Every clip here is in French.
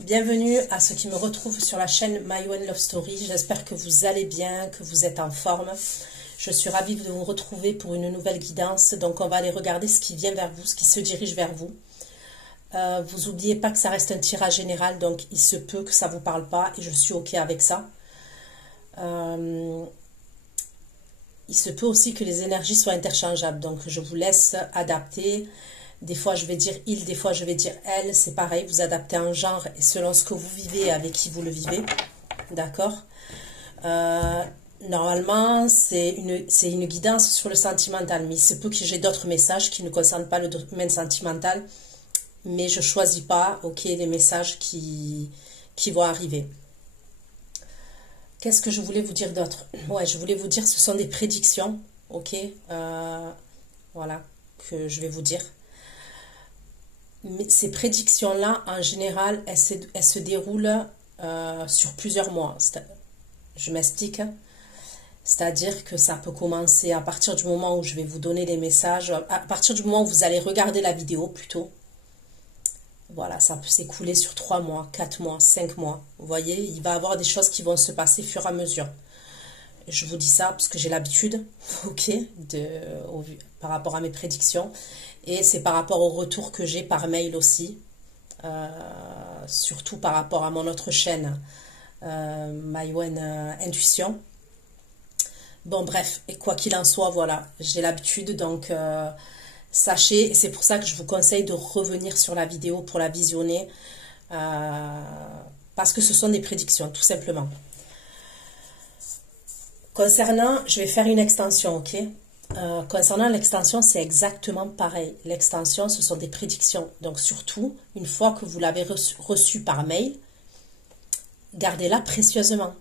Bienvenue à ceux qui me retrouvent sur la chaîne My One Love Story. J'espère que vous allez bien, que vous êtes en forme. Je suis ravie de vous retrouver pour une nouvelle guidance. Donc on va aller regarder ce qui vient vers vous, ce qui se dirige vers vous. Vous n'oubliez pas que ça reste un tirage général, donc il se peut que ça ne vous parle pas et je suis OK avec ça. Il se peut aussi que les énergies soient interchangeables, donc je vous laisse adapter. Des fois je vais dire il, des fois je vais dire elle, c'est pareil, vous adaptez un genre et selon ce que vous vivez, avec qui vous le vivez, d'accord. Normalement c'est une guidance sur le sentimental, mais il se peut que j'ai d'autres messages qui ne concernent pas le domaine sentimental, mais je ne choisis pas, ok, les messages qui vont arriver. Qu'est-ce que je voulais vous dire d'autre? Ouais, je voulais vous dire, ce sont des prédictions, ok, voilà, que je vais vous dire. Mais ces prédictions-là, en général, elles se déroulent sur plusieurs mois. Je m'explique. C'est-à-dire que ça peut commencer à partir du moment où je vais vous donner les messages, à partir du moment où vous allez regarder la vidéo plutôt. Voilà, ça peut s'écouler sur 3 mois, 4 mois, 5 mois. Vous voyez, il va y avoir des choses qui vont se passer au fur et à mesure. Je vous dis ça parce que j'ai l'habitude, ok, par rapport à mes prédictions. Et c'est par rapport au retour que j'ai par mail aussi. Surtout par rapport à mon autre chaîne, My One Intuition. Bon, bref, et quoi qu'il en soit, voilà, j'ai l'habitude, donc sachez, et c'est pour ça que je vous conseille de revenir sur la vidéo pour la visionner, parce que ce sont des prédictions, tout simplement. Concernant, je vais faire une extension, ok? Concernant l'extension, c'est exactement pareil. L'extension, ce sont des prédictions. Donc surtout, une fois que vous l'avez reçue par mail, gardez-la précieusement.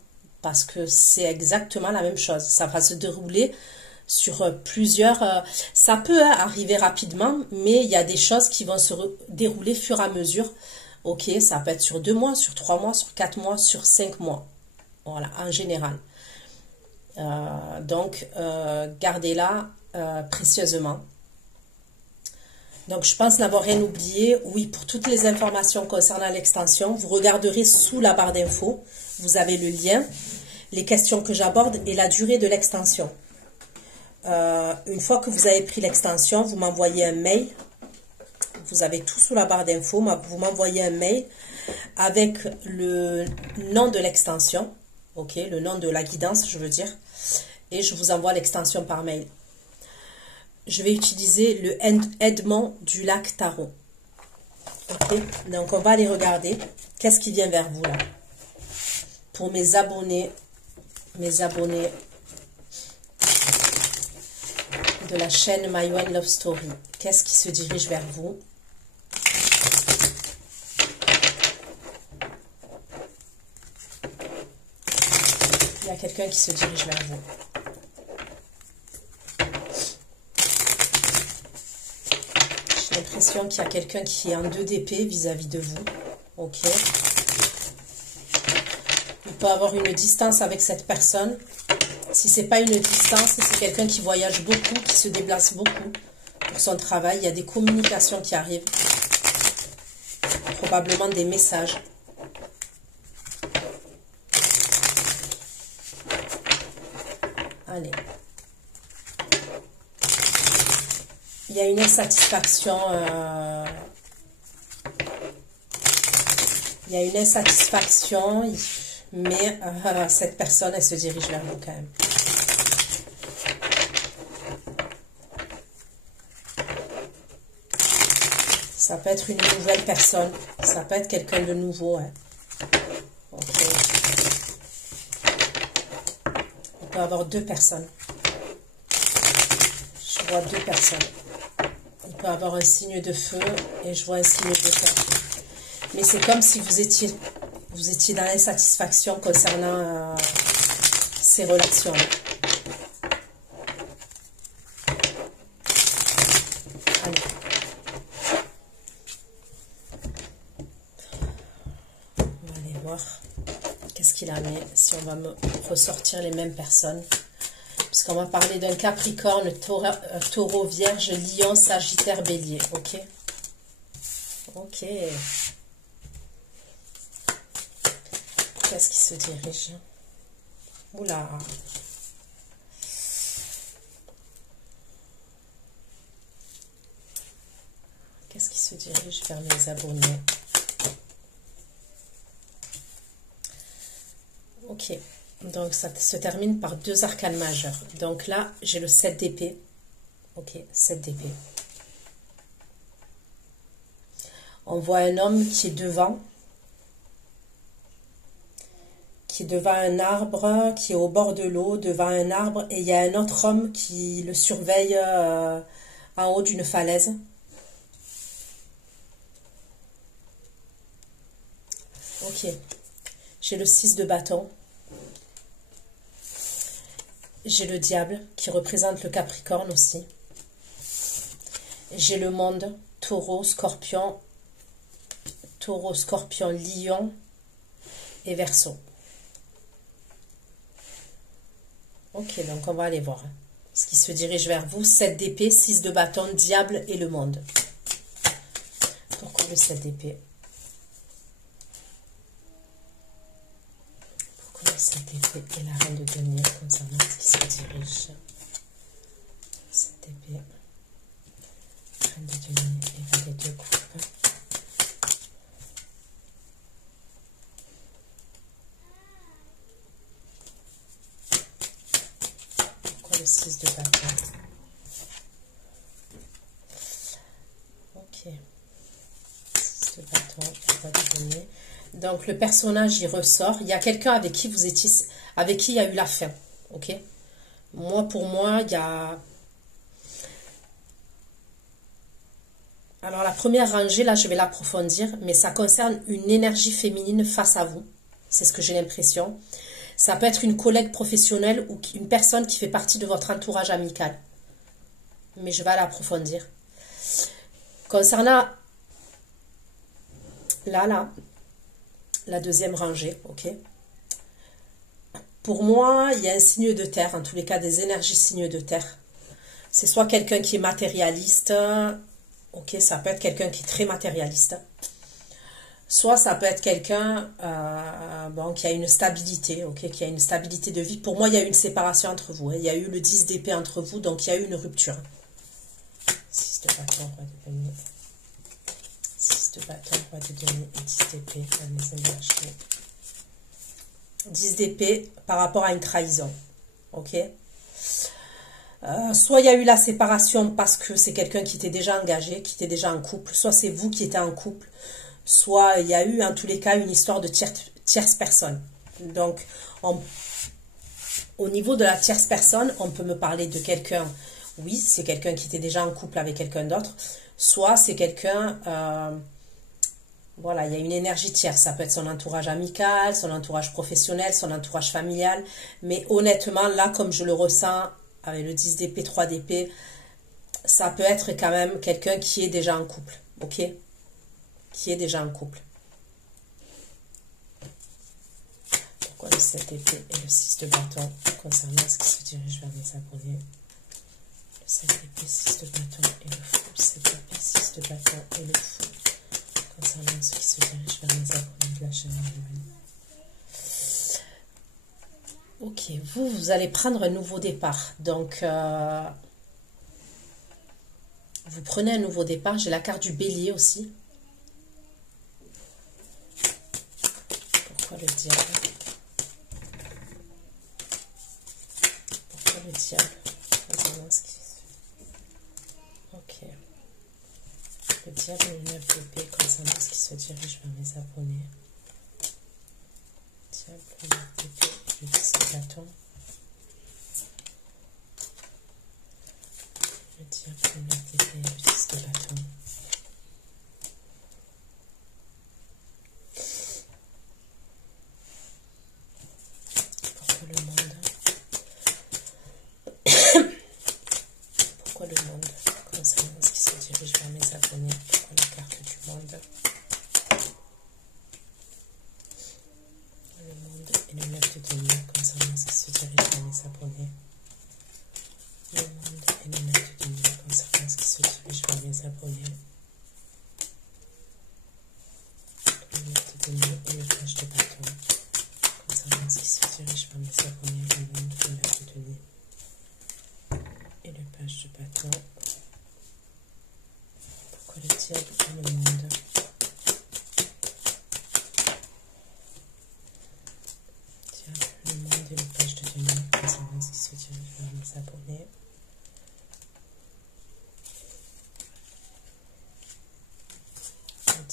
Parce que c'est exactement la même chose. Ça va se dérouler sur plusieurs... ça peut arriver rapidement, mais il y a des choses qui vont se dérouler fur et à mesure. Ok, ça peut être sur 2 mois, sur 3 mois, sur 4 mois, sur 5 mois. Voilà, en général. Donc, gardez-la précieusement. Donc, je pense n'avoir rien oublié. Oui, pour toutes les informations concernant l'extension, vous regarderez sous la barre d'infos. Vous avez le lien, les questions que j'aborde et la durée de l'extension. Une fois que vous avez pris l'extension, vous m'envoyez un mail. Vous avez tout sous la barre d'infos. Vous m'envoyez un mail avec le nom de l'extension. Ok, le nom de la guidance, je veux dire. Et je vous envoie l'extension par mail. Je vais utiliser le Edmond du lac Tarot. Ok, donc on va aller regarder. Qu'est-ce qui vient vers vous là? Pour mes abonnés de la chaîne My One Love Story. Qu'est-ce qui se dirige vers vous? Il y a quelqu'un qui se dirige vers vous. J'ai l'impression qu'il y a quelqu'un qui est en 2 d'épée vis-à-vis de vous. Ok. Il peut avoir une distance avec cette personne. Si ce n'est pas une distance, c'est quelqu'un qui voyage beaucoup, qui se déplace beaucoup pour son travail. Il y a des communications qui arrivent. Probablement des messages. Allez. Il y a une insatisfaction. Il y a une insatisfaction, mais cette personne, elle se dirige vers vous quand même. Ça peut être une nouvelle personne. Ça peut être quelqu'un de nouveau. Hein. Okay. Il peut y avoir 2 personnes. Je vois 2 personnes. Il peut y avoir un signe de feu et je vois un signe de feu. Mais c'est comme si vous étiez dans l'insatisfaction concernant ces relations. Allez. On va aller voir qu'est-ce qu'il a mis, si on va me ressortir les mêmes personnes. Puisqu'on va parler d'un Capricorne, Taureau, Vierge, Lion, Sagittaire, Bélier. Ok. Ok. Qu'est-ce qui se dirige? Oula. Qu'est-ce qui se dirige vers mes abonnés? Ok. Donc, ça se termine par 2 arcanes majeures. Donc là, j'ai le 7 d'épée. Ok, 7 d'épée. On voit un homme qui est devant. Qui est devant un arbre, qui est au bord de l'eau, devant un arbre. Et il y a un autre homme qui le surveille en haut d'une falaise. Ok. J'ai le 6 de bâton. J'ai le diable qui représente le Capricorne aussi. J'ai le monde, taureau, scorpion, lion et verseau. Ok, donc on va aller voir ce qui se dirige vers vous. 7 d'épée, 6 de bâton, diable et le monde. Pourquoi le 7 d'épée? Pourquoi le 7 d'épée et la reine de denier concernant ce qui se dirige? 7 d'épée, reine de denier et valet de coupe. Le 6 de bâton. Ok. 6 de bâton, on va donner. Donc le personnage il ressort. Il y a quelqu'un avec qui vous étiez, avec qui il y a eu la fin. Ok. Pour moi, il y a. Alors la première rangée, là, je vais l'approfondir, mais ça concerne une énergie féminine face à vous. C'est ce que j'ai l'impression. Ça peut être une collègue professionnelle ou une personne qui fait partie de votre entourage amical. Mais je vais l'approfondir. Concernant la deuxième rangée, ok. Pour moi, il y a un signe de terre, en tous les cas des énergies signes de terre. C'est soit quelqu'un qui est matérialiste, ok, ça peut être quelqu'un qui est très matérialiste. Soit ça peut être quelqu'un qui a une stabilité, ok, qui a une stabilité de vie. Pour moi, il y a eu une séparation entre vous. Hein. Il y a eu le 10 d'épée entre vous, donc il y a eu une rupture. 6 de bâton, roi de denier. 6 de bâton, roi de denier et 10 d'épée, la maison de lâcheté. 10 d'épée par rapport à une trahison, ok. Soit il y a eu la séparation parce que c'est quelqu'un qui était déjà engagé, qui était déjà en couple, soit c'est vous qui étiez en couple, soit il y a eu en tous les cas une histoire de tierce personne. Donc, au niveau de la tierce personne, on peut me parler de quelqu'un, oui, c'est quelqu'un qui était déjà en couple avec quelqu'un d'autre, soit c'est quelqu'un, voilà, il y a une énergie tierce, ça peut être son entourage amical, son entourage professionnel, son entourage familial, mais honnêtement, là, comme je le ressens, avec le 10 d'épée, 3 d'épée, ça peut être quand même quelqu'un qui est déjà en couple, ok? Qui est déjà en couple. Pourquoi le 7 d'épée et le 6 de bâton concernant ce qui se dirige vers mes abonnés? Le 7 d'épée, 6 de bâton et le fou. Le 7 d'épée, 6 de bâton et le fou concernant ce qui se dirige vers mes abonnés de la chaîne. Ok, vous allez prendre un nouveau départ. Donc, vous prenez un nouveau départ. J'ai la carte du bélier aussi. Pourquoi le diable? Pourquoi le diable? Ok. Le diable et le 9 d'épée concernant ce qui se dirige vers mes abonnés. Diable, le 9 d'épée, le 10 de bâton. Le diable, le 9 d'épée, le 10 de bâton. Pourquoi le monde? Pourquoi le monde concernant ce qui se dirige vers mes abonnés? Pourquoi la carte du monde? Le monde et le 9 de denier concernant ce qui se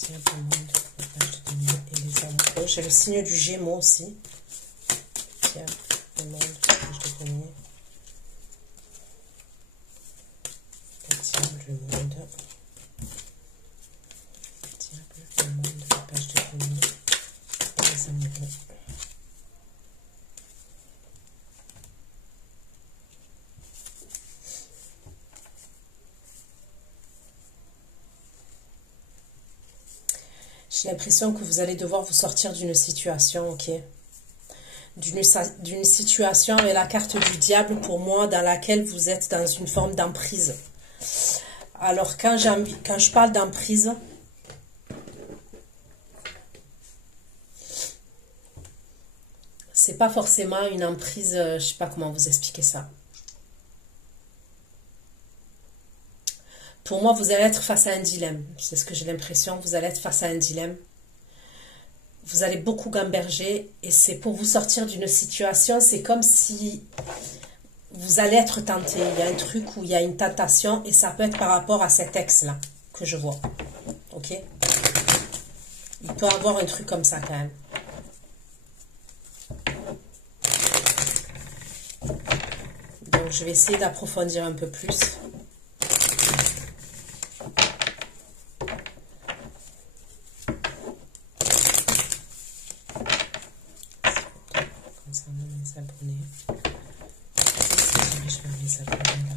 Diable, le monde, la page de denier et les amoureux. J'ai le signe du Gémeaux aussi. Diable, le monde, la page de denier. Le diable, le monde. Le diable, le monde, la page de denier et les amoureux. J'ai l'impression que vous allez devoir vous sortir d'une situation, ok? D'une situation avec la carte du diable, pour moi, dans laquelle vous êtes dans une forme d'emprise. Alors, quand je parle d'emprise, c'est pas forcément une emprise, je sais pas comment vous expliquer ça. Pour moi, vous allez être face à un dilemme. C'est ce que j'ai l'impression. Vous allez être face à un dilemme. Vous allez beaucoup gamberger. Et c'est pour vous sortir d'une situation. C'est comme si vous allez être tenté. Il y a un truc où il y a une tentation. Et ça peut être par rapport à cet ex-là que je vois. Ok? Il peut y avoir un truc comme ça quand même. Donc, je vais essayer d'approfondir un peu plus. Abonnés. Je vais les abonner là.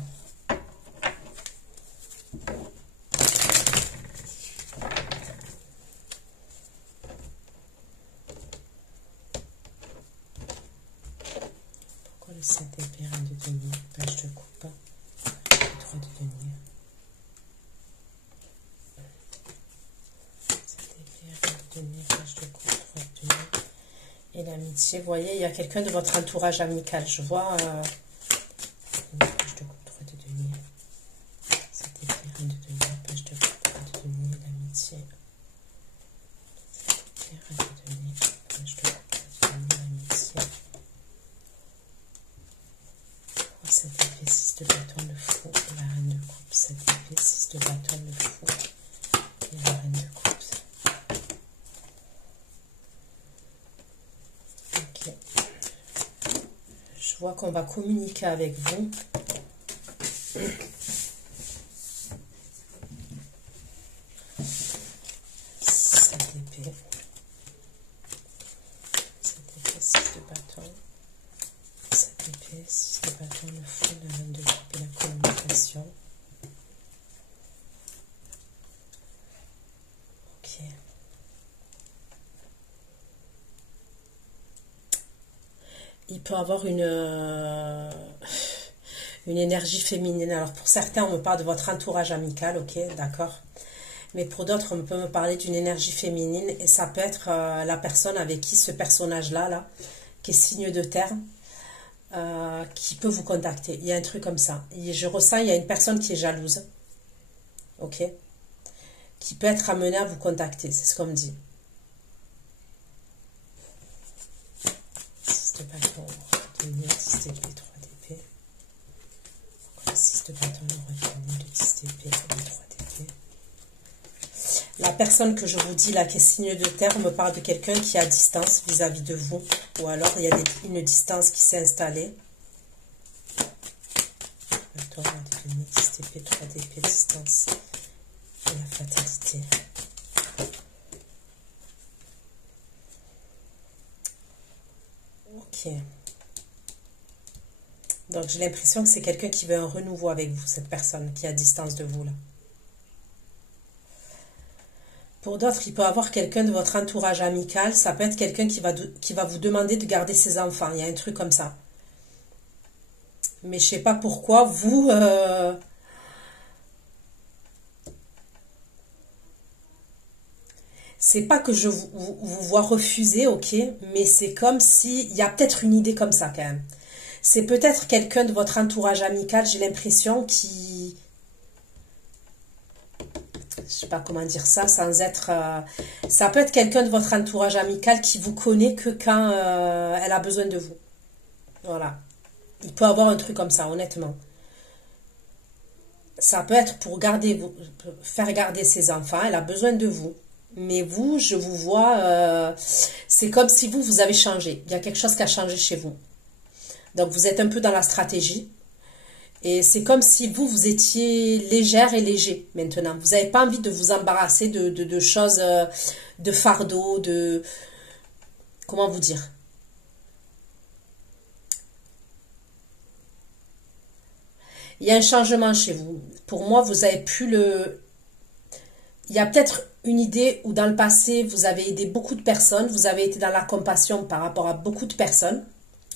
Pourquoi le 7 épée, reine de denier, page de coupe, le 3 de denier. 7 épée, reine de denier, page de coupe, 3 de denier. Et l'amitié, vous voyez, il y a quelqu'un de votre entourage amical. Je vois une page de coupe, 3 de denier. Cette épée, reine de denier, page de coupe, 3 de denier, l'amitié. Cette épée, reine de denier, page de coupe, 3 de denier, l'amitié. Oh, cette épée, 6 de bâton, le fou, et la reine de coupe. Cette épée, 6 de bâton, le fou, et la reine de coupe. Je vois qu'on va communiquer avec vous. Cette épée. Cette épée, 6 de bâton. Cette épée, 6 de bâton, le fou, la reine de coupe et la communication. Ok. Il peut avoir une énergie féminine. Alors pour certains, on me parle de votre entourage amical, ok, d'accord. Mais pour d'autres, on peut me parler d'une énergie féminine. Et ça peut être la personne avec qui ce personnage-là, là, qui est signe de terre, qui peut vous contacter. Il y a un truc comme ça. Et je ressens, il y a une personne qui est jalouse, ok, qui peut être amenée à vous contacter. C'est ce qu'on me dit. 6 de bâton, 6 d'épée, 3 d'épée. 6 de bâton, le roi de denier, 10 d'épée, 3 d'épée. La personne que je vous dis là, qui est signe de terre, me parle de quelqu'un qui est à distance vis-à-vis de vous. Ou alors, il y a une distance qui s'est installée. Bâton, roi de denier, 10 d'épée, 3 d'épée, distance. Et la fatalité. Ok. Donc, j'ai l'impression que c'est quelqu'un qui veut un renouveau avec vous, cette personne qui est à distance de vous, là. Pour d'autres, il peut y avoir quelqu'un de votre entourage amical. Ça peut être quelqu'un qui va vous demander de garder ses enfants. Il y a un truc comme ça. Mais je ne sais pas pourquoi, vous... C'est pas que je vous vois refuser, ok, mais c'est comme si... Il y a peut-être une idée comme ça, quand même. C'est peut-être quelqu'un de votre entourage amical, j'ai l'impression, qui... Je sais pas comment dire ça, sans être... Ça peut être quelqu'un de votre entourage amical qui vous connaît que quand elle a besoin de vous. Voilà. Il peut avoir un truc comme ça, honnêtement. Ça peut être pour faire garder ses enfants. Elle a besoin de vous. Mais vous, je vous vois, c'est comme si vous avez changé. Il y a quelque chose qui a changé chez vous. Donc, vous êtes un peu dans la stratégie. Et c'est comme si vous étiez légère et léger maintenant. Vous n'avez pas envie de vous embarrasser de choses, de fardeaux, de... Comment vous dire? Il y a un changement chez vous. Pour moi, vous avez plus le... Il y a peut-être une idée où dans le passé, vous avez aidé beaucoup de personnes. Vous avez été dans la compassion par rapport à beaucoup de personnes.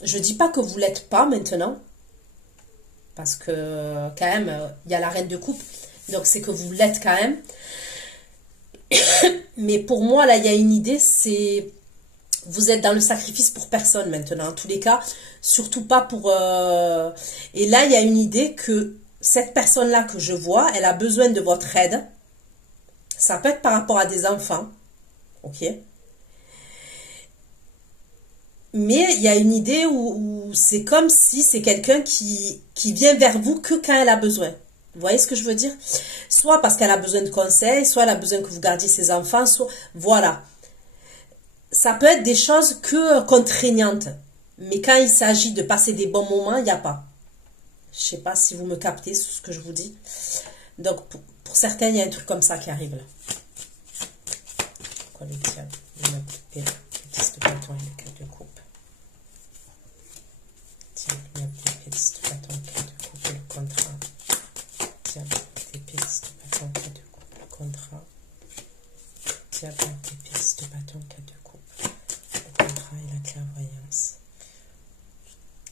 Je ne dis pas que vous ne l'êtes pas maintenant. Parce que quand même, il y a la reine de coupe. Donc c'est que vous l'êtes quand même. Mais pour moi, là, il y a une idée, c'est... Vous êtes dans le sacrifice pour personne maintenant. En tous les cas, surtout pas pour... Et là, il y a une idée que cette personne-là que je vois, elle a besoin de votre aide. Ça peut être par rapport à des enfants. Ok. Mais il y a une idée où c'est comme si c'est quelqu'un qui vient vers vous que quand elle a besoin. Vous voyez ce que je veux dire? Soit parce qu'elle a besoin de conseils, soit elle a besoin que vous gardiez ses enfants, soit... Voilà. Ça peut être des choses que contraignantes. Mais quand il s'agit de passer des bons moments, il n'y a pas. Je ne sais pas si vous me captez sur ce que je vous dis. Donc, pour certains, il y a un truc comme ça qui arrive là. Pourquoi le diable? Le 10 de bâton et le 4 de coupe. Diable, le 10 de bâton, 4 de coupe et le contrat. Diable, d'épée, 10 de bâton, 4 de coupe, le contrat. Diable, d'épée, 10 de bâton, 4 de coupe. Le contrat et la clairvoyance.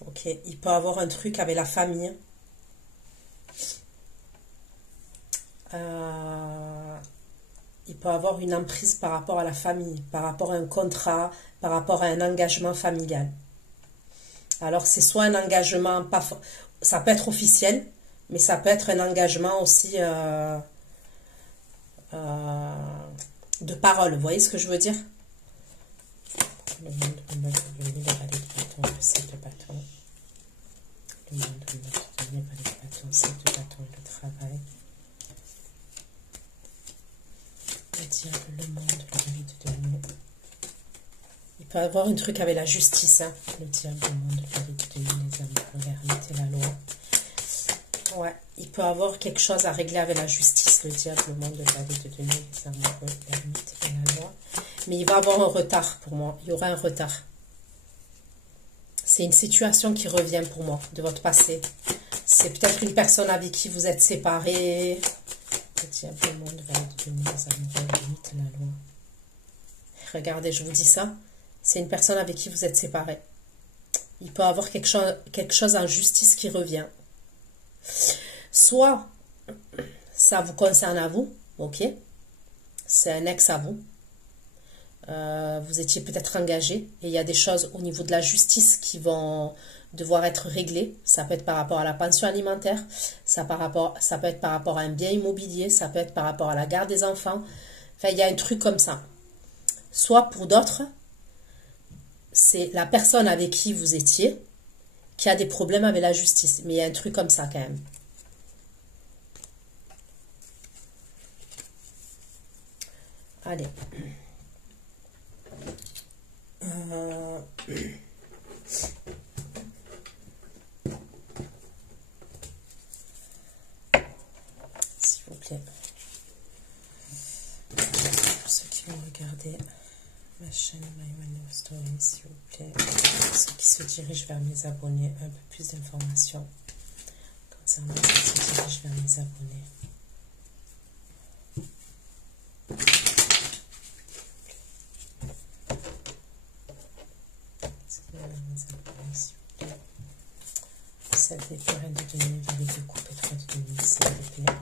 Ok, il peut avoir un truc avec la famille. Il peut avoir une emprise par rapport à la famille, par rapport à un contrat, par rapport à un engagement familial. Alors, c'est soit un engagement, pas, ça peut être officiel, mais ça peut être un engagement aussi de parole. Vous voyez ce que je veux dire? Le monde de bâton, le 7 de bâton. Le monde de bâton, 7 de bâton et le travail. Le diable, le monde, le mérite de nous. Il peut y avoir un truc avec la justice. Hein. Le diable, le monde, le mérite de nous, les amours, l'ermite et la loi. Ouais, il peut y avoir quelque chose à régler avec la justice. Le diable, le monde, le mérite de nous, les amours, l'ermite et la loi. Mais il va y avoir un retard pour moi. Il y aura un retard. C'est une situation qui revient pour moi de votre passé. C'est peut-être une personne avec qui vous êtes séparés. Le diable, le monde, va être de nous, les amoureux, l'ermite et la loi. Regardez, je vous dis ça. C'est une personne avec qui vous êtes séparés. Il peut y avoir quelque chose en justice qui revient. Soit ça vous concerne à vous, ok? C'est un ex à vous. Vous étiez peut-être engagé et il y a des choses au niveau de la justice qui vont devoir être réglées. Ça peut être par rapport à la pension alimentaire, ça peut être par rapport à un bien immobilier, ça peut être par rapport à la garde des enfants. Enfin, il y a un truc comme ça. Soit pour d'autres, c'est la personne avec qui vous étiez qui a des problèmes avec la justice. Mais il y a un truc comme ça quand même. Allez. S'il vous plaît. Pour ceux qui vont regarder ma chaîne My One New Story, s'il vous plaît. Pour ceux qui se dirigent vers mes abonnés, un peu plus d'informations concernant ceux qui se dirigent vers mes abonnés. Celle des terrains de données, vérité, coupe et droite de nuit, s'il vous plaît.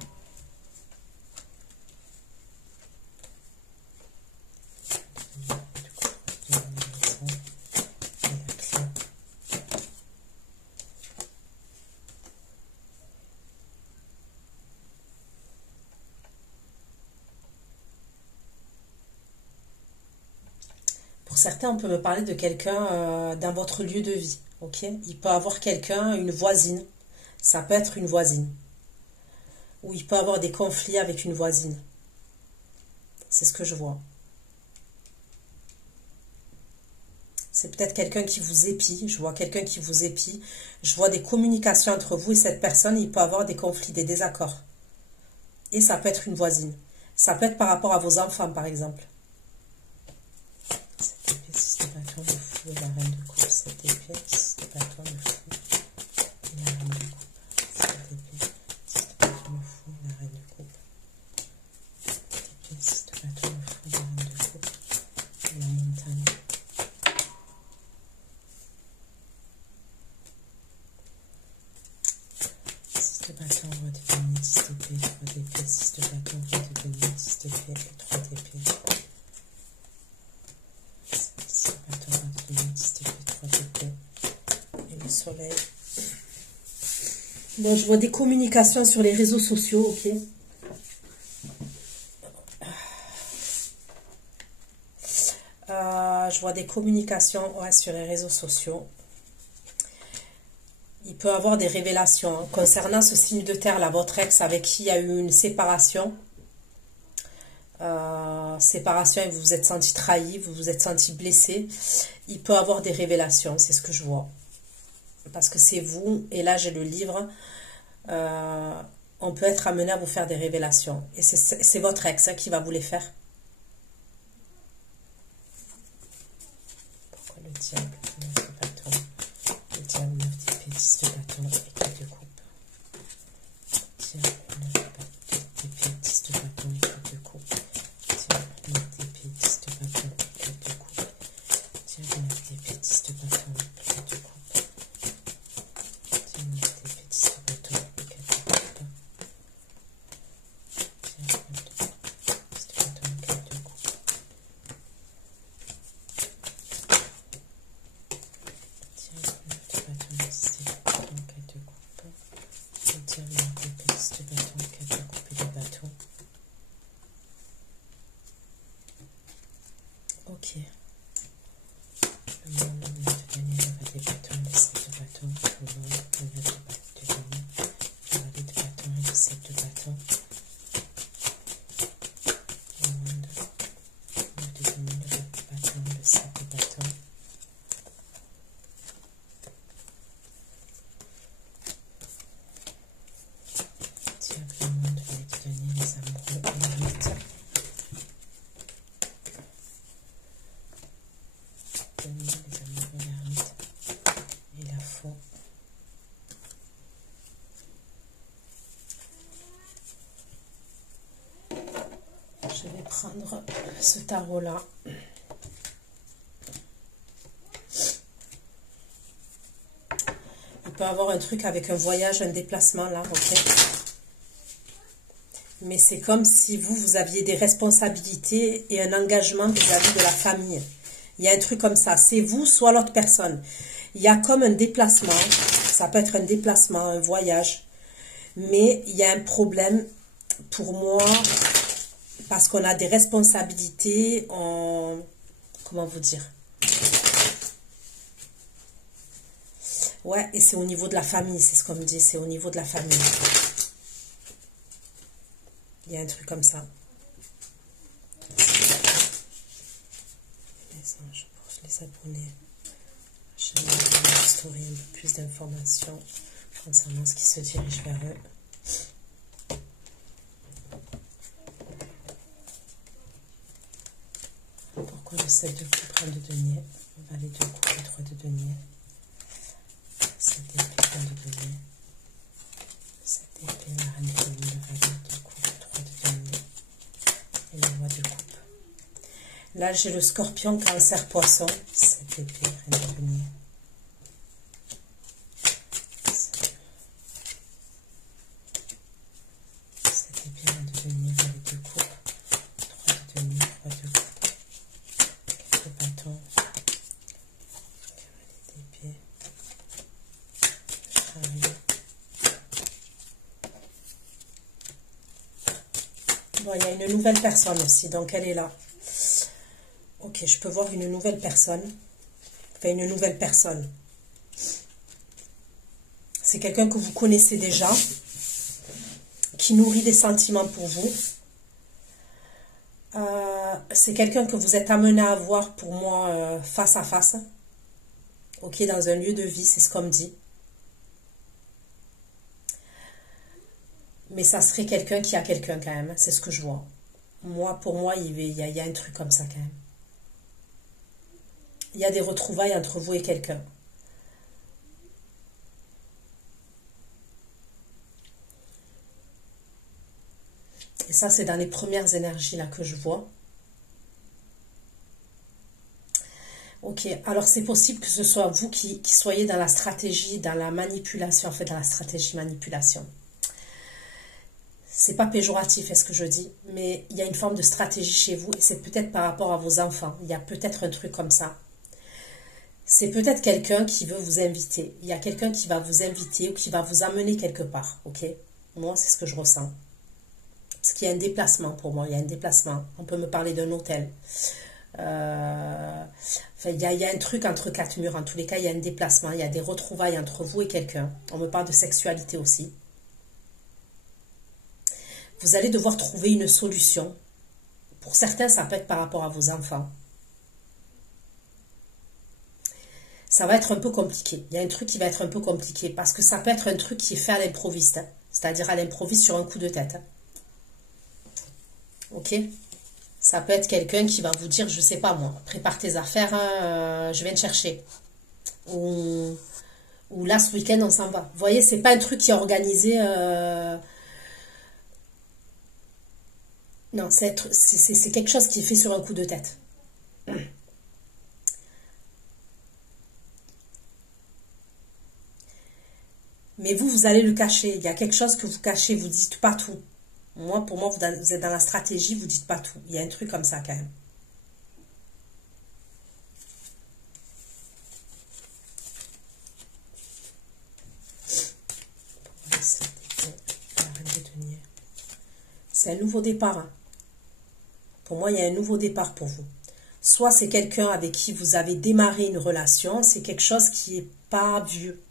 Pour certains, on peut me parler de quelqu'un dans votre lieu de vie. Ok, il peut avoir quelqu'un, une voisine. Ça peut être une voisine. Ou il peut avoir des conflits avec une voisine. C'est ce que je vois. C'est peut-être quelqu'un qui vous épie. Je vois quelqu'un qui vous épie. Je vois des communications entre vous et cette personne. Il peut avoir des conflits, des désaccords. Et ça peut être une voisine. Ça peut être par rapport à vos enfants, par exemple. Cette épée, 6 de bâton, le fou et la reine de coupe. Cette épée, 6 de bâton, le fou et la reine de coupe. Cette épée, 6 de bâton, le fou et la reine de coupe. Cette épée, 6 de bâton, le fou et la reine de coupe. Et la montagne. De bâton, roi de denier, 10 d'épée, 3 d'épée, 6 de bâton, roi de denier, 10 d'épée et 3 d'épée. 6 de bâton, roi de denier, 10 d'épée, 3 d'épée. Et le soleil. Bon, je vois des communications sur les réseaux sociaux, ok. Je vois des communications, ouais, sur les réseaux sociaux. Il peut avoir des révélations hein, concernant ce signe de terre, là, votre ex avec qui il y a eu une séparation. Séparation et vous vous êtes senti trahi, vous vous êtes senti blessé. Il peut avoir des révélations, c'est ce que je vois. Parce que c'est vous, et là j'ai le livre, on peut être amené à vous faire des révélations. Et c'est votre ex hein, qui va vous les faire. Pourquoi le diable? Le diable, 9 d'épée, 10 de bâton et 4 de coupe. Diable, 9 d'épée, 10 de bâton et 4 de coupe. Diable, 9 d'épée, 10 de bâton et 4 de coupe. Diable, 9 d'épée, 10 de bâton et 4 de coupe. Diable, 9 d'épée, 10 de bâton et 4 de coupe. Diable, 9 d'épée, 10 de bâton et 4 de coupe. Ok. Le monde, le 9 de denier, le valet de bâton, le 7 de bâton, le monde, le 9 de denier, le valet de bâton et le 7 de bâton. Le monde, le 9 de denier, le valet de bâton, le 7 de bâton. Diable, le monde, valet de denier, les amoureux et l'ermite. Les amoureux, l'ermite et la faux. Je vais prendre ce tarot-là. Il peut avoir un truc avec un voyage, un déplacement là, ok. Mais c'est comme si vous aviez des responsabilités et un engagement vis-à-vis de la famille. Il y a un truc comme ça. C'est vous, soit l'autre personne. Il y a comme un déplacement. Ça peut être un déplacement, un voyage. Mais il y a un problème pour moi parce qu'on a des responsabilités en... Comment vous dire? Ouais, et c'est au niveau de la famille. C'est ce qu'on me dit. C'est au niveau de la famille. Il y a un truc comme ça. Anges pour les abonnés. J'aimerais une story, un peu plus d'informations concernant ce qui se dirige vers eux. Pourquoi le 7 de coupe, reine de denier, valet de coupe et 3 de denier. 7 d'épée, reine de denier. 7 d'épée, la reine de denier, le valet de coupe, 3 de denier. Et le roi de coupe. Là, j'ai le scorpion, cancer, poisson. Cette épée, reine de denier. Cette épée, reine de denier, valet de coupe. 3 de denier, roi de coupe. 4 de bâton. Cavalier d'épée. Chariot. Bon, il y a une nouvelle personne aussi, donc elle est là. Ok, je peux voir une nouvelle personne. Enfin, une nouvelle personne. C'est quelqu'un que vous connaissez déjà, qui nourrit des sentiments pour vous. C'est quelqu'un que vous êtes amené à voir pour moi face à face. Ok, dans un lieu de vie, c'est ce qu'on me dit. Mais ça serait quelqu'un qui a quelqu'un quand même, c'est ce que je vois. Moi, pour moi, il y a un truc comme ça quand même. Il y a des retrouvailles entre vous et quelqu'un. Et ça, c'est dans les premières énergies là que je vois. Ok, alors c'est possible que ce soit vous qui soyez dans la stratégie, dans la manipulation, en fait, dans la stratégie manipulation. C'est pas péjoratif, est-ce que je dis, mais il y a une forme de stratégie chez vous, et c'est peut-être par rapport à vos enfants. Il y a peut-être un truc comme ça. C'est peut-être quelqu'un qui veut vous inviter. Il y a quelqu'un qui va vous inviter ou qui va vous amener quelque part, ok? Moi, c'est ce que je ressens. Parce qu'il y a un déplacement pour moi, il y a un déplacement. On peut me parler d'un hôtel. Enfin, il y a un truc entre quatre murs. En tous les cas, il y a un déplacement. Il y a des retrouvailles entre vous et quelqu'un. On me parle de sexualité aussi. Vous allez devoir trouver une solution. Pour certains, ça peut être par rapport à vos enfants. Ça va être un peu compliqué. Il y a un truc qui va être un peu compliqué. Parce que ça peut être un truc qui est fait à l'improviste. C'est-à-dire à l'improviste sur un coup de tête. Ok? Ça peut être quelqu'un qui va vous dire, je sais pas moi, prépare tes affaires, hein, je viens te chercher. Ou là, ce week-end, on s'en va. Vous voyez, c'est pas un truc qui est organisé. Non, c'est quelque chose qui est fait sur un coup de tête. Mais vous allez le cacher. Il y a quelque chose que vous cachez, vous dites pas tout. Moi, pour moi, vous êtes dans la stratégie, vous dites pas tout. Il y a un truc comme ça quand même. C'est un nouveau départ. Hein. Pour moi, il y a un nouveau départ pour vous. Soit c'est quelqu'un avec qui vous avez démarré une relation, c'est quelque chose qui n'est pas vieux.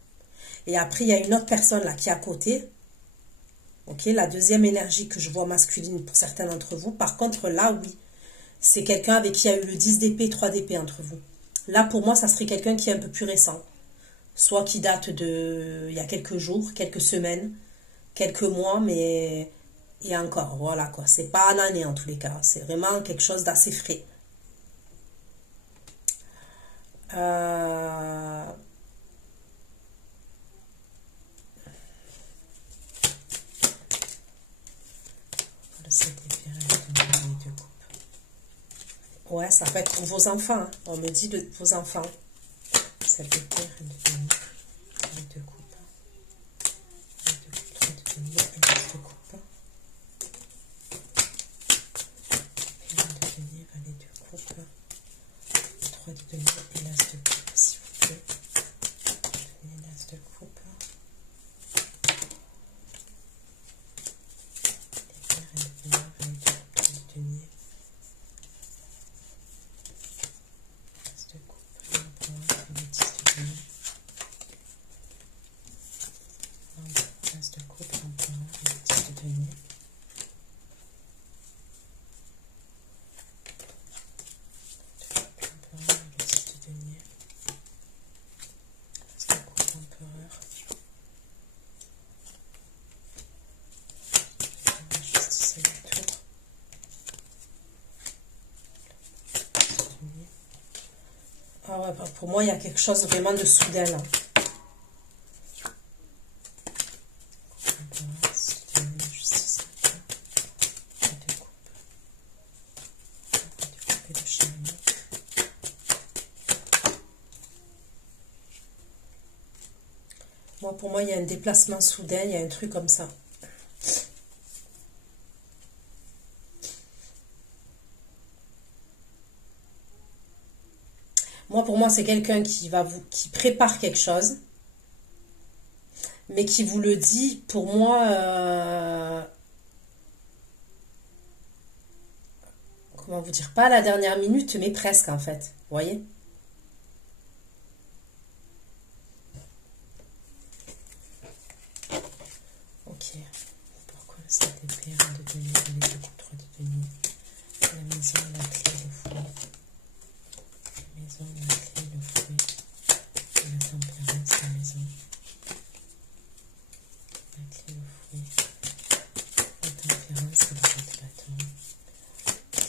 Et après, il y a une autre personne là qui est à côté. Ok, la deuxième énergie que je vois masculine pour certains d'entre vous. Par contre, là, oui, c'est quelqu'un avec qui il y a eu le 10 d'épée, 3 d'épée entre vous. Là, pour moi, ça serait quelqu'un qui est un peu plus récent. Soit qui date de il y a quelques jours, quelques semaines, quelques mois, mais et encore, voilà quoi. C'est pas en année en tous les cas. C'est vraiment quelque chose d'assez frais. Ouais, ça peut être pour vos enfants. Hein. On me dit de vos enfants. Ça peut être de coupe. Ah ouais, pour moi, il y a quelque chose vraiment de soudain là. Moi, pour moi, il y a un déplacement soudain, il y a un truc comme ça. Moi, pour moi, c'est quelqu'un qui prépare quelque chose, mais qui vous le dit, pour moi, comment vous dire, pas à la dernière minute, mais presque en fait, vous voyez? Ok, pourquoi ça dépire de donner les deux coups, 3 de denier, la maison, la clé, le foie. Maison, la clé, le fruit, la tempérance, la maison. La clé, le fouet. La tempérance, le bâton.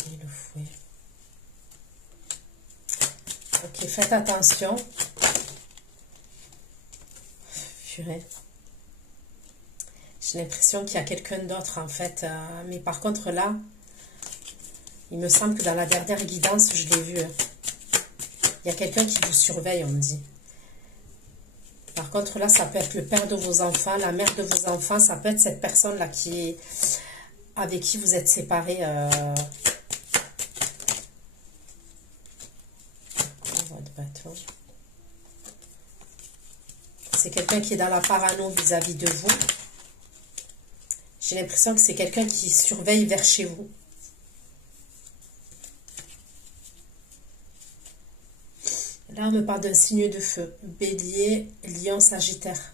Et le fouet. Ok, faites attention. Purée. J'ai l'impression qu'il y a quelqu'un d'autre en fait. Mais par contre là, il me semble que dans la dernière guidance, je l'ai vu. Il y a quelqu'un qui vous surveille, on me dit. Par contre là, ça peut être le père de vos enfants, la mère de vos enfants. Ça peut être cette personne-là avec qui vous êtes séparés. Votre bateau. C'est quelqu'un qui est dans la parano vis-à-vis de vous. J'ai l'impression que c'est quelqu'un qui surveille vers chez vous. Là, on me parle d'un signe de feu. Bélier, Lion, Sagittaire.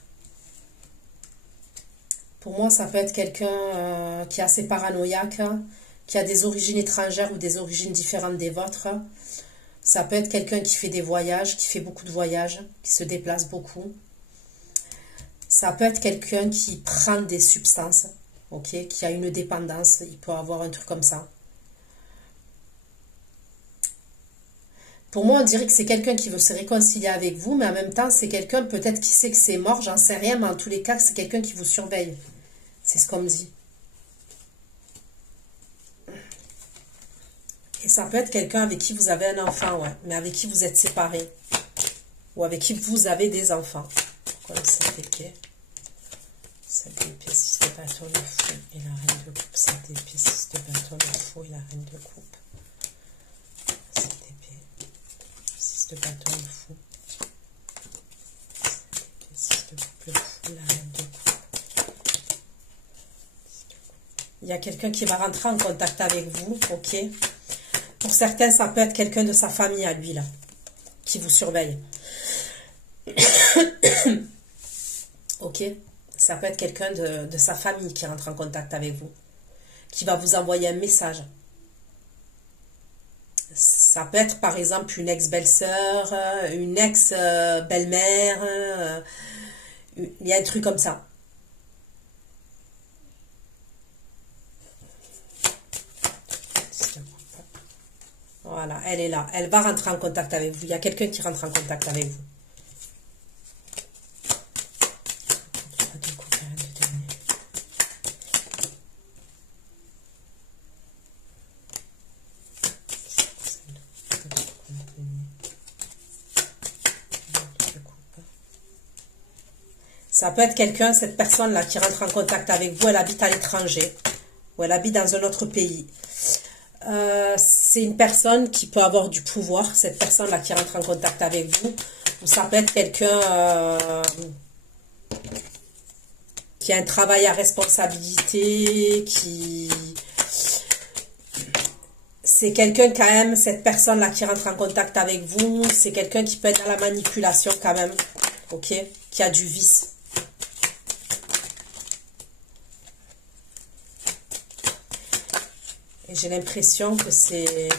Pour moi, ça peut être quelqu'un qui est assez paranoïaque, qui a des origines étrangères ou des origines différentes des vôtres. Ça peut être quelqu'un qui fait des voyages, qui fait beaucoup de voyages, qui se déplace beaucoup. Ça peut être quelqu'un qui prend des substances. Ok, qui a une dépendance, il peut avoir un truc comme ça. Pour moi, on dirait que c'est quelqu'un qui veut se réconcilier avec vous, mais en même temps, c'est quelqu'un peut-être qui sait que c'est mort, j'en sais rien, mais en tous les cas, c'est quelqu'un qui vous surveille. C'est ce qu'on me dit. Et ça peut être quelqu'un avec qui vous avez un enfant, ouais, mais avec qui vous êtes séparés. Ou avec qui vous avez des enfants. Pourquoi cette épée? 7 d'épée, 6 de bâton, le fou et la reine de coupe. 7 d'épée, 6 de bâton, le fou et la reine de coupe. 7 d'épée, 6 de bâton, le fou. 7 d'épée, 6 de coupe, le fou, la reine de coupe. Il y a quelqu'un qui va rentrer en contact avec vous, ok. Pour certains, ça peut être quelqu'un de sa famille à lui, là, qui vous surveille. Ok. Ça peut être quelqu'un de sa famille qui rentre en contact avec vous, qui va vous envoyer un message. Ça peut être par exemple une ex-belle-sœur, une ex-belle-mère, il y a un truc comme ça. Voilà, elle est là, elle va rentrer en contact avec vous. Il y a quelqu'un qui rentre en contact avec vous. Ça peut être quelqu'un, cette personne-là, qui rentre en contact avec vous, elle habite à l'étranger, ou elle habite dans un autre pays. C'est une personne qui peut avoir du pouvoir, cette personne-là qui rentre en contact avec vous, ou ça peut être quelqu'un qui a un travail à responsabilité, c'est quelqu'un quand même, cette personne-là qui rentre en contact avec vous, c'est quelqu'un qui peut être dans la manipulation quand même, ok, qui a du vice. Et j'ai l'impression que c'est...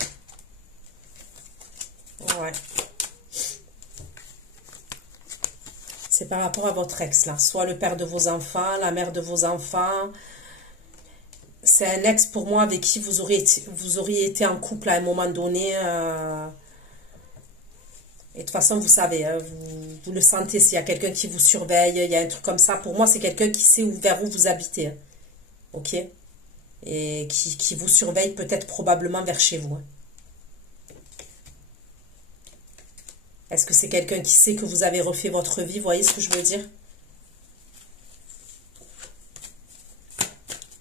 Ouais. C'est par rapport à votre ex, là. Soit le père de vos enfants, la mère de vos enfants. C'est un ex, pour moi, avec qui vous auriez été en couple à un moment donné. Et de toute façon, vous savez, hein, vous le sentez, s'il y a quelqu'un qui vous surveille, il y a un truc comme ça. Pour moi, c'est quelqu'un qui sait vers où vous habitez. Hein. Ok? Et qui vous surveille peut-être probablement vers chez vous. Hein. Est-ce que c'est quelqu'un qui sait que vous avez refait votre vie? Vous voyez ce que je veux dire?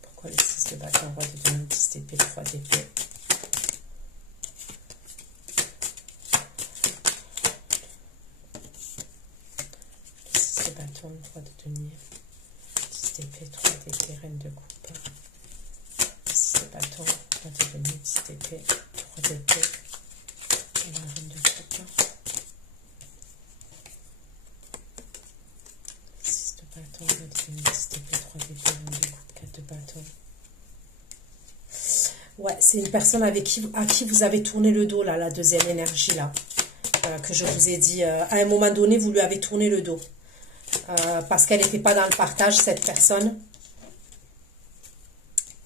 Pourquoi les 6 de bâton, roi de demi, 10 d'épée, 3 d'épée? Les 6 de bâton, roi de demi, 10 d'épée, 3 d'épée, reine de coupe. 6 de bâton, roi de demi, 10 d'épée, 3 d'épée, et la reine de coupe. 6 de bâton, roi de demi, 10 d'épée, 3 d'épée, reine de coupe, 4 de bâton. Ouais, c'est une personne à qui vous avez tourné le dos, là, la deuxième énergie, là. que je vous ai dit. À un moment donné, vous lui avez tourné le dos. Parce qu'elle n'était pas dans le partage, cette personne.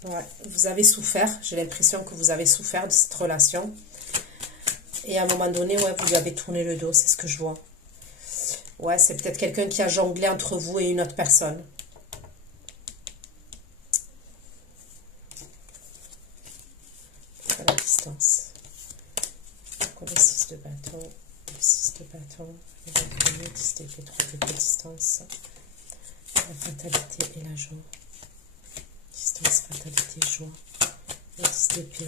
Ouais, vous avez souffert. J'ai l'impression que vous avez souffert de cette relation. Et à un moment donné, ouais, vous lui avez tourné le dos. C'est ce que je vois. Ouais, c'est peut-être quelqu'un qui a jonglé entre vous et une autre personne. À la distance. Pourquoi le 6 de bâton? Le 6 de bâton. Le 21, 10 d'épée, 3 d'épée, distance. La fatalité et la joie. Distance, fatalité, joie. Le 10 d'épée.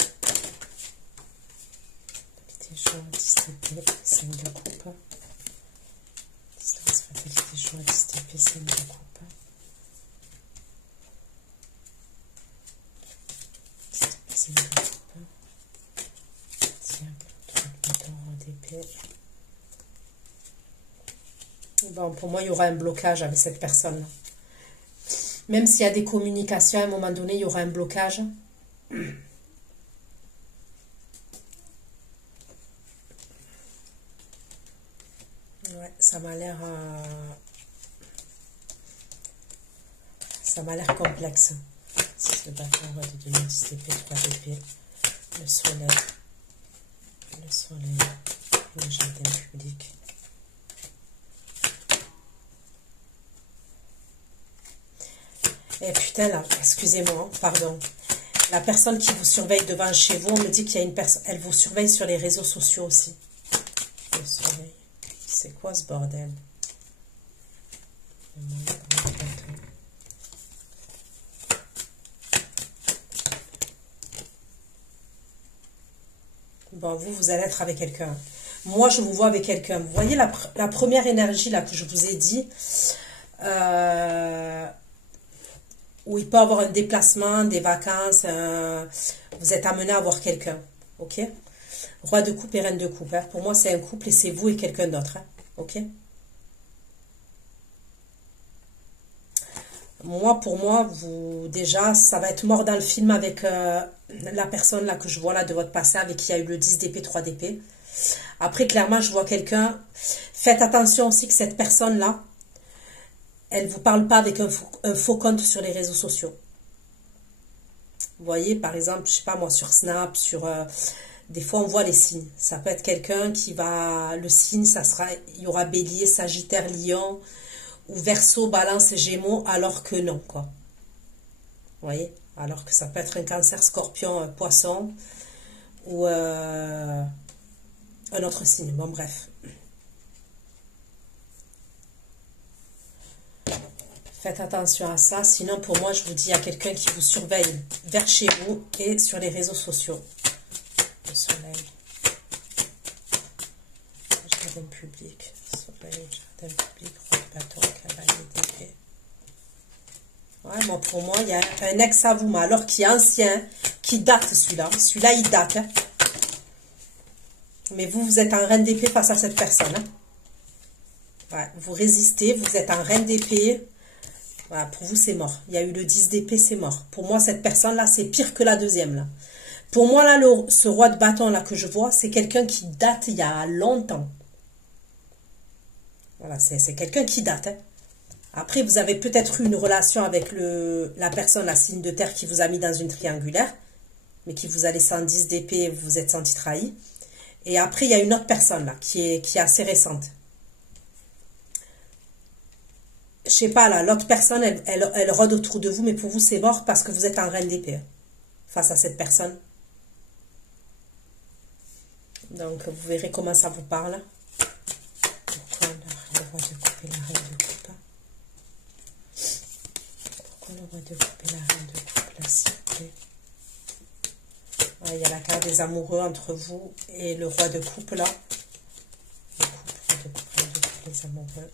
Fatalité, joie, 10 d'épée, 5 de coupe. Distance, fatalité, joie, 10 d'épée, 5 de coupe. C'est de coupe. Bon, pour moi, il y aura un blocage avec cette personne-là. Même s'il y a des communications, à un moment donné, il y aura un blocage. Ouais, ça m'a l'air... ça m'a l'air complexe. 6 de bâton, roi de 2, 10 d'épée, 3 d'épée. Le soleil. Le soleil. Le jardin public. Eh putain là, excusez-moi, pardon. La personne qui vous surveille devant chez vous, on me dit qu'il y a une personne, elle vous surveille sur les réseaux sociaux aussi. Le soleil. C'est quoi ce bordel? Bon, vous allez être avec quelqu'un. Moi, je vous vois avec quelqu'un. Vous voyez la première énergie là que je vous ai dit, où il peut avoir un déplacement, des vacances, vous êtes amené à voir quelqu'un, ok? Roi de coupe et reine de coupe, hein. Pour moi, c'est un couple et c'est vous et quelqu'un d'autre, hein, ok? Moi, pour moi, déjà, ça va être mort dans le film avec la personne là que je vois là de votre passé, avec qui il y a eu le 10 d'épée, 3 d'épée. Après, clairement, je vois quelqu'un. Faites attention aussi que cette personne-là, elle ne vous parle pas avec un faux compte sur les réseaux sociaux. Vous voyez, par exemple, je sais pas moi, sur Snap, des fois on voit les signes. Ça peut être quelqu'un qui va... Le signe, il y aura Bélier, Sagittaire, Lion, ou Verseau, Balance, Gémeaux, alors que non, quoi. Vous voyez? Alors que ça peut être un Cancer, Scorpion, Poisson, ou un autre signe. Bon, bref. Faites attention à ça, sinon pour moi, je vous dis, il y a quelqu'un qui vous surveille vers chez vous et sur les réseaux sociaux. Le soleil. Jardin public. Soleil, jardin public, roi de bâton, cavalier d'épée. Ouais, moi, pour moi, il y a un ex à vous, mais alors qui est ancien, qui date celui-là. Celui-là, il date. Hein. Mais vous êtes en reine d'épée face à cette personne. Hein. Ouais, vous résistez, vous êtes en reine d'épée. Voilà, pour vous, c'est mort. Il y a eu le 10 d'épée, c'est mort. Pour moi, cette personne-là, c'est pire que la deuxième, là. Pour moi, là, ce roi de bâton, là, que je vois, c'est quelqu'un qui date il y a longtemps. Voilà, c'est quelqu'un qui date. Hein. Après, vous avez peut-être eu une relation avec la personne, la signe de terre, qui vous a mis dans une triangulaire, mais qui vous a laissé en 10 d'épée, vous vous êtes senti trahi. Et après, il y a une autre personne, là, qui est assez récente. Je sais pas, là, l'autre personne, elle rôde autour de vous, mais pour vous, c'est mort parce que vous êtes en reine d'épée hein, face à cette personne. Donc, vous verrez comment ça vous parle. Pourquoi le roi de coupe et la reine de coupe? Pourquoi le roi de coupe et la reine de coupe, là, s'il vous plaît? Ah, il y a la carte des amoureux entre vous et le roi de coupe, là. Le couple, roi de coupe, reine de coupe, les amoureux.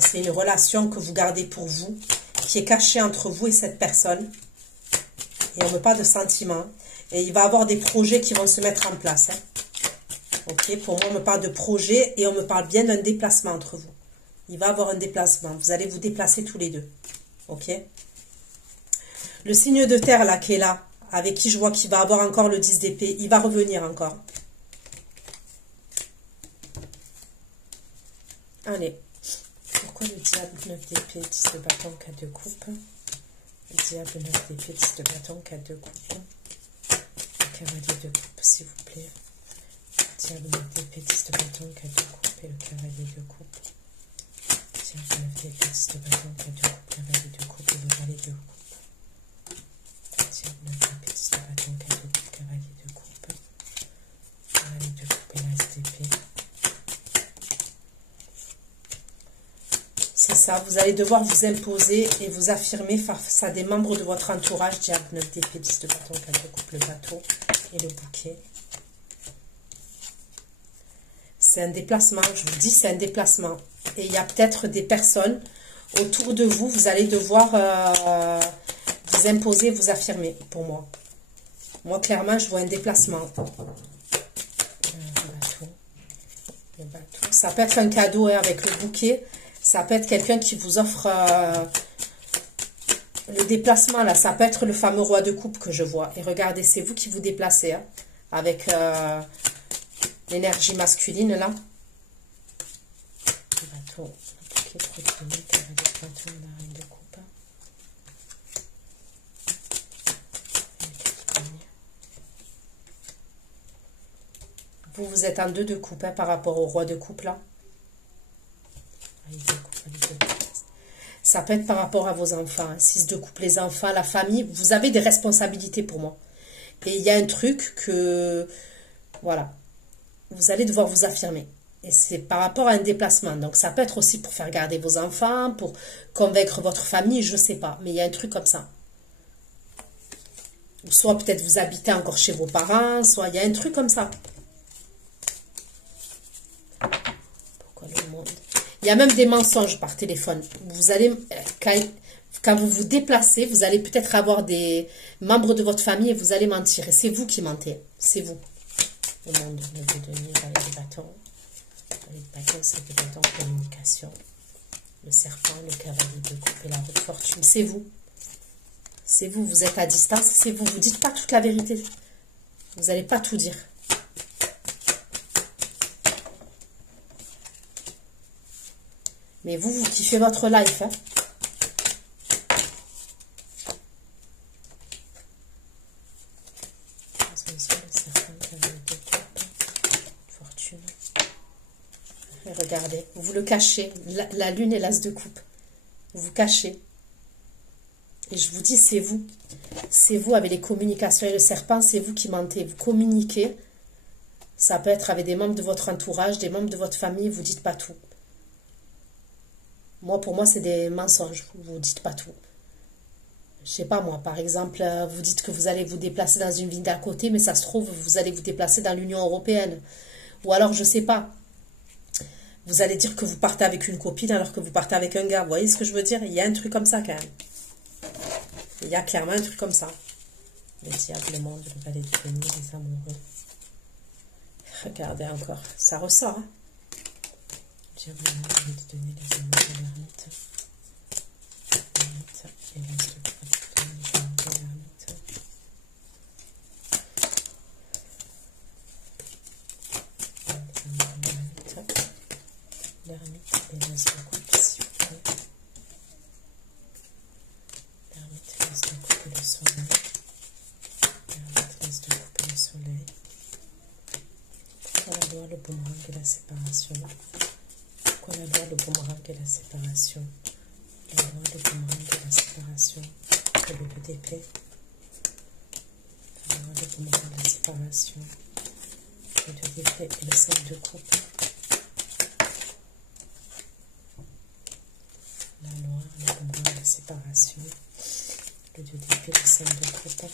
C'est une relation que vous gardez pour vous, qui est cachée entre vous et cette personne. Et on ne veut pas de sentiments. Et il va y avoir des projets qui vont se mettre en place. Hein. Ok, pour moi, on me parle de projet et on me parle bien d'un déplacement entre vous. Il va y avoir un déplacement. Vous allez vous déplacer tous les deux. Ok. Le signe de terre, là, qui est là, avec qui je vois qu'il va avoir encore le 10 d'épée, il va revenir encore. Allez. Pourquoi le diable 9 d'épée, 10 de bâton, 4 de coupe? Le diable 9 d'épée, 10 de bâton, 4 de coupe. Le cavalier de coupe, s'il vous plaît. Le diable 9 d'épée, 10 de bâton, 4 de coupe. Et le cavalier de coupe. Le diable 9 d'épée, 10 de bâton, 4 de coupe. Cavalier de coupe et le valet de coupe. Le diable 9 d'épée, 10 de bâton, 4 de coupe. Cavalier de coupe. Cavalier de coupe et l'as d'épée. C'est ça, vous allez devoir vous imposer et vous affirmer face à des membres de votre entourage. Diable 9 d'épée, 10 de bâton, 4 de coupe, le bateau et le bouquet. C'est un déplacement, je vous dis, c'est un déplacement. Et il y a peut-être des personnes autour de vous, vous allez devoir vous imposer, vous affirmer, pour moi. Moi, clairement, je vois un déplacement. Le bateau. Ça peut être un cadeau hein, avec le bouquet. Ça peut être quelqu'un qui vous offre le déplacement, là. Ça peut être le fameux roi de coupe que je vois. Et regardez, c'est vous qui vous déplacez, hein, avec l'énergie masculine, là. Le bateau, le bouquet protonique avec le bateau, la reine de coupe. Vous êtes en 2 de coupe, hein, par rapport au roi de coupe, là. Ça peut être par rapport à vos enfants, 6 de coupe, les enfants, la famille. Vous avez des responsabilités pour moi. Et il y a un truc que, voilà, vous allez devoir vous affirmer. Et c'est par rapport à un déplacement. Donc ça peut être aussi pour faire garder vos enfants, pour convaincre votre famille, je ne sais pas. Mais il y a un truc comme ça. Ou soit peut-être vous habitez encore chez vos parents, soit il y a un truc comme ça. Pourquoi le monde? Il y a même des mensonges par téléphone. Vous allez, quand vous vous déplacez, vous allez peut-être avoir des membres de votre famille et vous allez mentir. Et c'est vous qui mentez. C'est vous. Le monde, le denier, avec des bâtons. Les bâtons, c'est des bâtons de communication. Le serpent, le cavalier de coupe et la roue de fortune. C'est vous. C'est vous. Vous êtes à distance. C'est vous. Vous ne dites pas toute la vérité. Vous n'allez pas tout dire. Mais vous, vous kiffez votre life. Hein? Fortune. Et regardez, vous le cachez. La lune et l'as de coupe. Vous vous cachez. Et je vous dis, c'est vous. C'est vous avec les communications et le serpent, c'est vous qui mentez. Vous communiquez. Ça peut être avec des membres de votre entourage, des membres de votre famille, vous ne dites pas tout. Moi, pour moi, c'est des mensonges. Vous ne dites pas tout. Je sais pas, moi, par exemple, vous dites que vous allez vous déplacer dans une ville d'à côté, mais ça se trouve, vous allez vous déplacer dans l'Union européenne. Ou alors, je sais pas. Vous allez dire que vous partez avec une copine alors que vous partez avec un gars. Vous voyez ce que je veux dire? Il y a un truc comme ça, quand même. Il y a clairement un truc comme ça. Le diable, le monde, le valet de denier, les amoureux. Regardez encore. Ça ressort, hein? Diable, le valet de denier, les amoureux, l'ermite. L'ermite et l'as de coupe, l'ermite. L'ermite et l'as de coupe, s'il vous plaît. L'ermite, l'as de coupe et le soleil. L'ermite, l'as de coupe et le soleil. Pourquoi la loi, le boomerang et la séparation? Pourquoi la loi, le boomerang et la séparation? La loi, le boomerang et la séparation. Le 2 d'épée. La loi, le boomerang et la séparation. Le 2 d'épée et le 5 de coupe. La loi, le boomerang et la séparation. Le 2 d'épée et le 5 de coupe.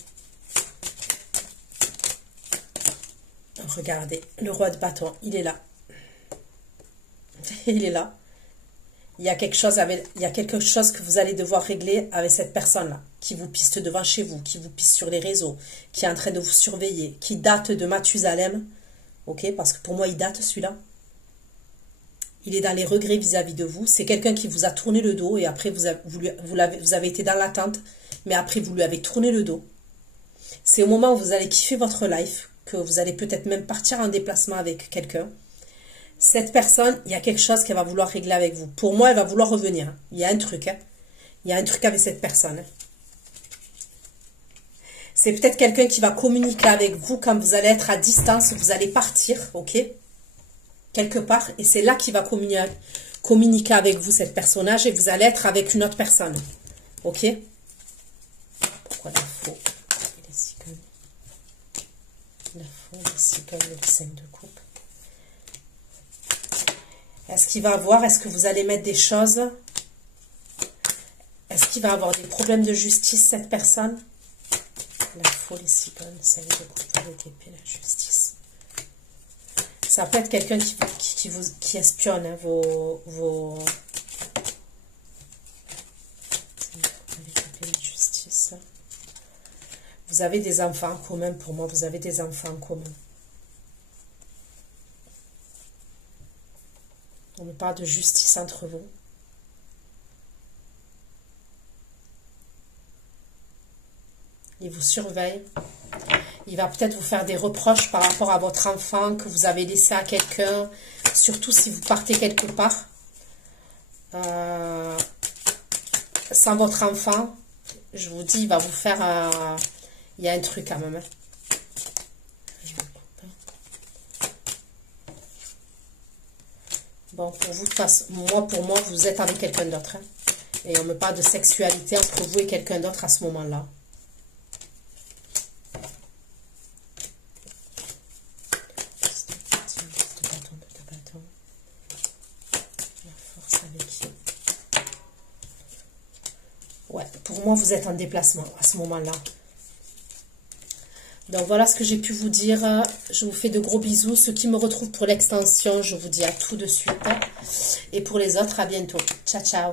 Regardez, le roi de bâton, il est là. Il est là. Il y a quelque chose que vous allez devoir régler avec cette personne-là, qui vous piste devant chez vous, qui vous piste sur les réseaux, qui est en train de vous surveiller, qui date de Mathusalem. Ok, parce que pour moi, il date celui-là. Il est dans les regrets vis-à-vis de vous. C'est quelqu'un qui vous a tourné le dos et après, vous avez été dans l'attente, mais après, vous lui avez tourné le dos. C'est au moment où vous allez kiffer votre life, que vous allez peut-être même partir en déplacement avec quelqu'un. Cette personne, il y a quelque chose qu'elle va vouloir régler avec vous. Pour moi, elle va vouloir revenir. Il y a un truc. Hein. Il y a un truc avec cette personne. Hein. C'est peut-être quelqu'un qui va communiquer avec vous quand vous allez être à distance. Vous allez partir, ok? Quelque part. Et c'est là qu'il va communiquer avec vous, cette personnage. Et vous allez être avec une autre personne. Ok? Pourquoi la faux? Les cigognes. La faux, les cigognes, le 5 de coupe. Est-ce qu'il va avoir, est-ce que vous allez mettre des choses? Est-ce qu'il va avoir des problèmes de justice, cette personne? La folie cigognes, celle de coupe, l'épée, la justice. Ça peut être quelqu'un qui espionne hein, vos... justice. Vous avez des enfants en commun, pour moi, vous avez des enfants en commun. On me parle de justice entre vous. Il vous surveille. Il va peut-être vous faire des reproches par rapport à votre enfant que vous avez laissé à quelqu'un. Surtout si vous partez quelque part. Sans votre enfant, je vous dis, il va vous faire... il y a un truc quand même. Hein. Bon, pour vous, pour moi, vous êtes avec quelqu'un d'autre. Hein. Et on me parle de sexualité entre vous et quelqu'un d'autre à ce moment-là. Ouais, pour moi, vous êtes en déplacement à ce moment-là. Donc voilà ce que j'ai pu vous dire. Je vous fais de gros bisous. Ceux qui me retrouvent pour l'extension, je vous dis à tout de suite. Et pour les autres, à bientôt. Ciao, ciao.